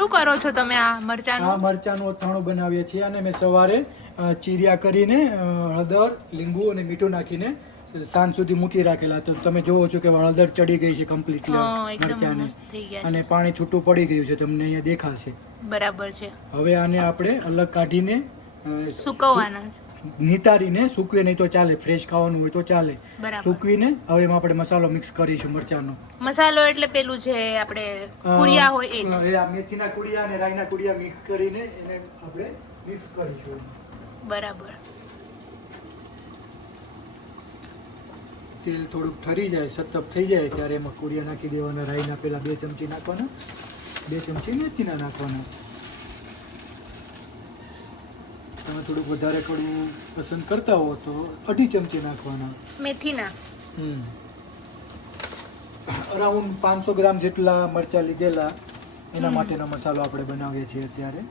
શું કરો છો તમે આ મરચાનું? આ મરચાનું અથાણું બનાવીએ છીએ અને મેં સવારે ચીરિયા કરીને હળદર, લીંબુ અને મીઠું નાખીને સાંજ સુધી મૂકી રાખેલા. તો તમે જોવો છો કે હળદર ચડી ગઈ છે કમ્પ્લીટલી એકદમ મરચાને મસ્ત થઈ ગયા અને છે. પાણી છૂટું પડી ગયું છે, તમને અહીંયા દેખાશે. બરાબર છે. હવે આને આપણે અલગ કાઢીને સુકવવાના. નિતારીને સૂકવે નહીં તો ચાલે, ફ્રેશ ખાવાનું હોય તો ચાલે. બરાબર. સૂકવીને હવે એમાં આપણે મસાલો મિક્સ કરીશું મરચાંનો. મસાલો એટલે પેલું જે આપણે કુરિયા હોય એ જ. આ મેથીના કુડિયા અને રાઈના કુડિયા મિક્સ કરીને એને આપણે મિક્સ કરીશું. બરાબર. તેલ થોડુંક ઠરી જાય, સતપ થઈ જાય ત્યારે એમાં કુડિયા નાખી દેવાના. રાઈના પેલા 2 ચમચી નાખવાના, 2 ચમચી મેથીના નાખવાના. તમે થોડુંક વધારે કડવું પસંદ કરતા હો તો 2.5 ચમચી નાખવાના મેથીના. અરાઉન્ડ 500 ગ્રામ જેટલા મરચાં લીધેલા, એના માટેનો મસાલો આપણે બનાવીએ છીએ અત્યારે.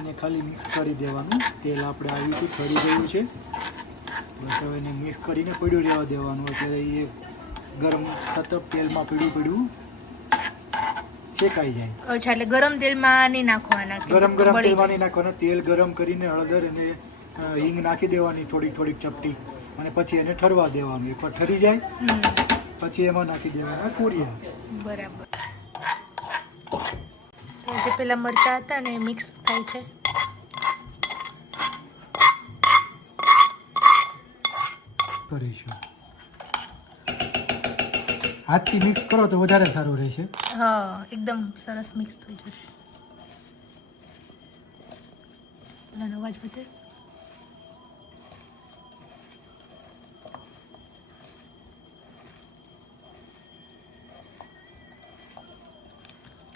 એને ખાલી મિક્સ કરી દેવાનું. તેલ આપણે આવ્યું હતું, ઠરી ગયું છે. બસ હવે એને મિક્સ કરીને પડ્યું રહેવા દેવાનું. એટલે એ ગરમ સતત તેલમાં પીળું શેકાઈ જાય. અચ્છા, એટલે ગરમ તેલમાં નહીં નાખવાના. ગરમ તેલમાં નહીં નાખવાના. તેલ ગરમ કરીને હળદર અને હિંગ નાખી દેવાની થોડીક ચપટી, અને પછી એને ઠરવા દેવાનું. એકવાર ઠરી જાય પછી એમાં નાખી દેવાના કુડિયા. બરાબર. જે પેલા મરચા હતા ને મિક્સ થાય છે. કરીશું. હાથથી મિક્સ કરો તો વધારે સારું રહેશે. હા, એકદમ સરસ મિક્સ થઈ જશે. પેલાનો અવાજ વધે.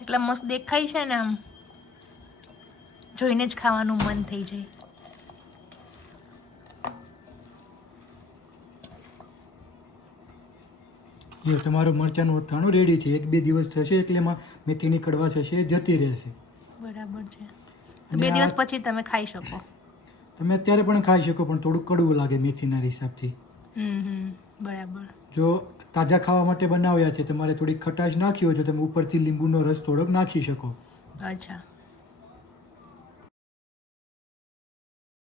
એટલા મસ્ત દેખાય છે ને, આમ જોઈને જ ખાવાનું મન થઈ જાય. તમારું મરચાંનું અથાણું રેડી છે. 1-2 દિવસ થશે એટલે એમાં મેથીની કડવાશ હશે એ જતી રહેશે. બરાબર છે. તો 2 દિવસ પછી તમે ખાઈ શકો. તમે અત્યારે પણ ખાઈ શકો, પણ થોડું કડવું લાગે મેથીના હિસાબથી. બરાબર. જો તાજા ખાવા માટે બનાવ્યા છે, તમારે થોડી ખટાશ નાખી હોય તો તમે ઉપરથી લીંબુનો રસ થોડોક નાખી શકો. અચ્છા.